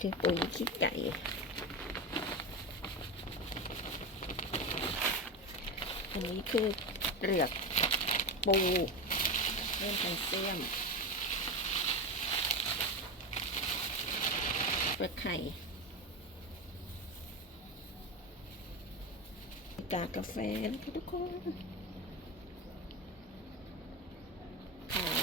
คือปุ๋ยขี้ไก่อันนี้คือเปลือกปูเพิ่มแคลเซียมเปลือกไข่กากาแฟนะคะทุกคนขาว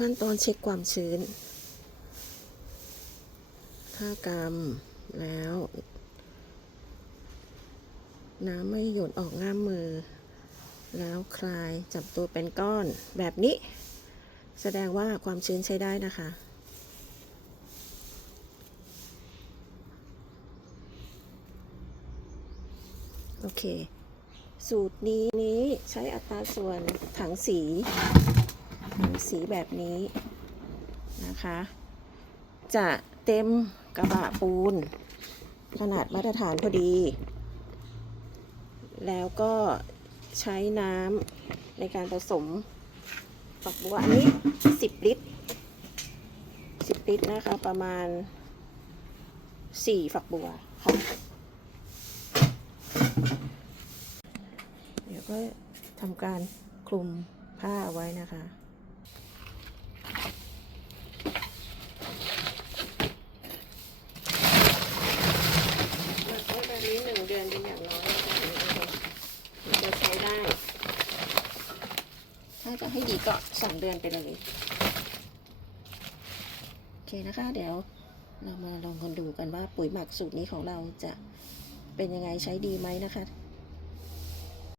ขั้นตอนเช็คความชื้นถ้ากรรมแล้ว น้ำไม่หยดออกง่ามมือ แล้วคลายจับตัวเป็นก้อนแบบนี้ แสดงว่าความชื้นใช้ได้นะคะโอเค สูตรนี้นี้ใช้อัตราส่วนถังสี ถังสีแบบนี้นะคะ จะเต็มกระบะปูน ขนาดมาตรฐานพอดี แล้วก็ใช้น้ำในการผสมฝักบัวอันนี้ 10 ลิตร 10 ลิตรนะคะ ประมาณ 4 ฝักบัวค่ะเดี๋ยวก็ทำการคลุมผ้าไว้นะคะ หมักไว้แบบนี้หนึ่งเดือนเป็นอย่างน้อยนะคะถึงจะใช้ได้ ถ้า จะให้ดีก็สองเดือนไปเลยโอเคนะคะ เดี๋ยวเรามาลองกันดูกันว่าปุ๋ยหมักสูตรนี้ของเราจะเป็นยังไงใช้ดีไหมนะคะ